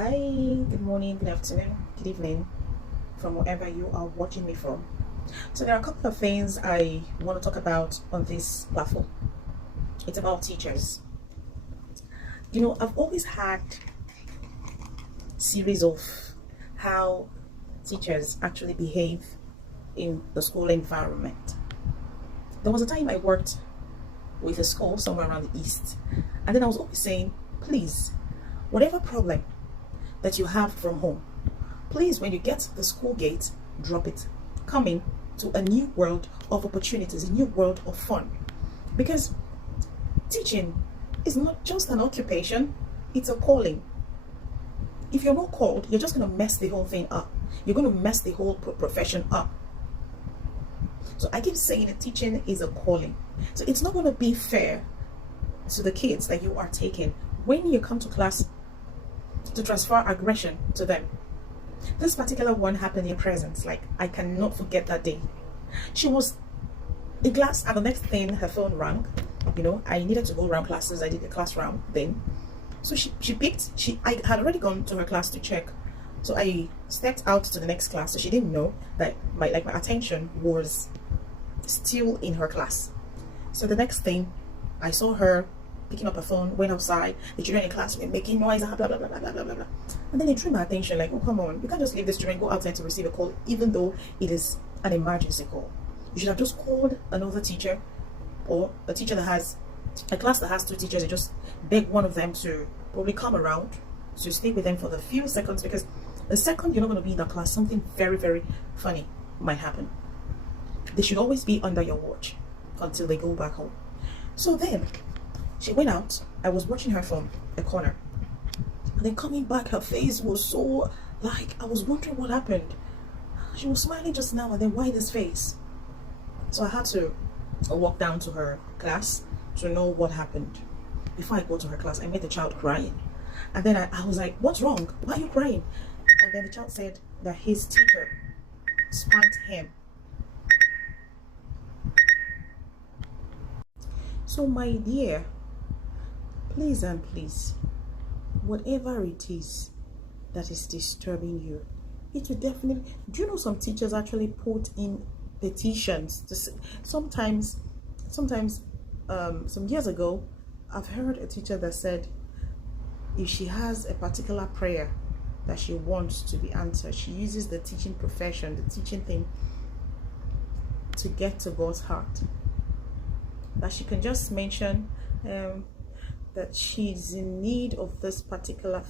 Hi, good morning, good afternoon, good evening, from wherever you are watching me from. So, there are a couple of things I want to talk about on this platform. It's about teachers. I've always had series of how teachers actually behave in the school environment. There was a time I worked with a school somewhere around the east, and then I was always saying, please, whatever problem that you have from home, please, when you get to the school gate, drop it. Coming to a new world of opportunities, a new world of fun. Because teaching is not just an occupation, it's a calling. If you're not called, you're just going to mess the whole thing up. You're going to mess the whole profession up. So I keep saying that teaching is a calling. So it's not going to be fair to the kids that you are taking when you come to class to transfer aggression to them. This particular one happened in presence. Like, I cannot forget that day. She was in class, and the next thing, her phone rang. I needed to go around classes. I did a class round then. So I had already gone to her class to check. So I stepped out to the next class. So she didn't know that my attention was still in her class. So the next thing, I saw her picking up her phone, went outside, the children in class were making noise, blah, blah, blah, blah, blah, blah, blah. And then it drew my attention, like, oh, come on, you can't just leave this children, go outside to receive a call, even though it is an emergency call. You should have just called another teacher, or a teacher that has, a class that has two teachers, and just beg one of them to probably come around, to stay with them for the few seconds, because the second you're not going to be in that class, something very, very funny might happen. They should always be under your watch until they go back home. So then, she went out. I was watching her from a corner. And then coming back, her face was so, I was wondering what happened. She was smiling just now, and then why this face? So I had to walk down to her class to know what happened. Before I go to her class, I met the child crying. And then I was like, what's wrong? Why are you crying? And then the child said that his teacher spanked him. So my dear, please and please, whatever it is that is disturbing you, it will definitely, do you know some teachers actually put in petitions to sometimes some years ago, I've heard a teacher that said if she has a particular prayer that she wants to be answered, she uses the teaching profession, the teaching thing, to get to God's heart. That she can just mention that she's in need of this particular